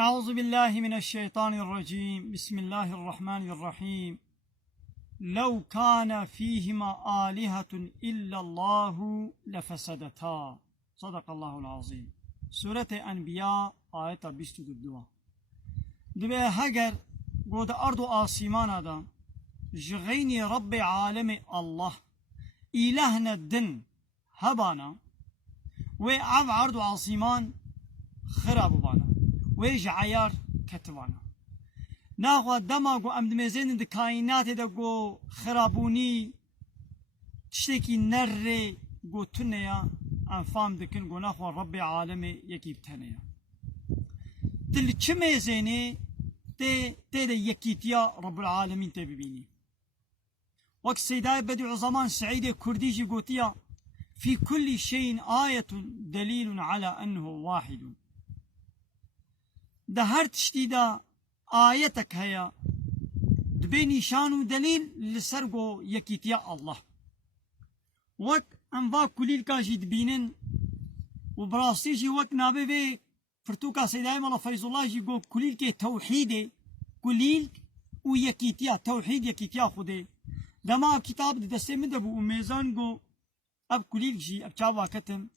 أعوذ بالله من الشيطان الرجيم. بسم الله الرحمن الرحيم. لو كان فيهما آلهة إلا الله لفسدتا. صدق الله العظيم. سورة أنبياء آية 22. دبي هجر قد أرض آسمان هذا جغيني رب عالم الله إلهنا الدن هبانا وعب عرض آسمان خراب بانا ويج عيار كتوانا ناخو دماغو امدمزين د كائنات دغو خرابوني تشتكي نري غو تنيا انفام دكن غو ناخو رب عالمي يكيب تنيا دل چميزيني تي يكيتيا رب العالمين تبيني وقت سيداي بديع زمان سعيد كرديجي قوتيا في كل شيء آية دليل على أنه واحد. ده هر تشتي ده آيتك هيا دبي نشان ودليل لسرقو يكيتيا الله وك انفا كليل كاجي دبينن وبراستيجي وك نابي بي فرتوكا سيداي مالا فيض الله جي قو كليل كي توحيدي كليل ويكيتيا توحيد يكيتيا خودي دما كتاب دستي من دبو وميزان قو اب كليل جي اب چاوا كتم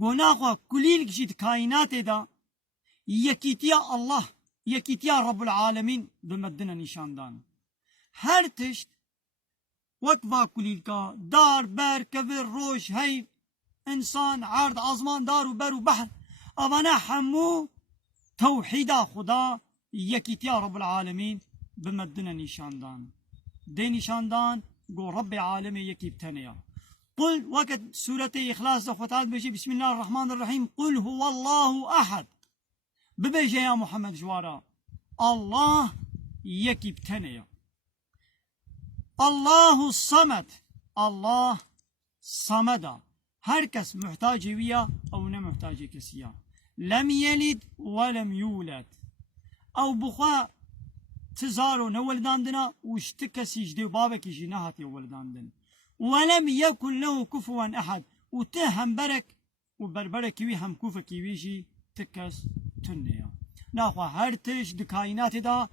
قو ناخوا كليل جي كائنات دا يكيتيا الله يكيتيا رب العالمين بمدنا نشاندان هر تشت وكفا كليلكا دار بار كفر روش هاي انسان عرض عظمان دار وبر وبحر ابانا حمو توحيدا خدا يكيتيا رب العالمين بمدنا نشاندان دي نشاندان قو رب العالمين يكيبتنيا قل وقت سورة إخلاص دخوتات بجي بسم الله الرحمن الرحيم قل هو الله أحد ببيجي يا محمد جوارا الله يكيبتنيا الله الصمد الله صمدا هركس محتاج ويا أو نمحتاج كسيا لم يلد ولم يولد أو بخوا تزارو نولداندنا واشتكسي جدي بابك يجي نهاتي ولداندن ولم يكن له كفوا أحد وتهم برك وبربرك ويهم كوفك ويجي تكس تنيا ناخوا هرتش دكاينات دا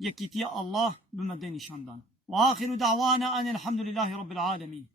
يكيتيا الله بمدين شاندان وآخر دعوانا أن الحمد لله رب العالمين.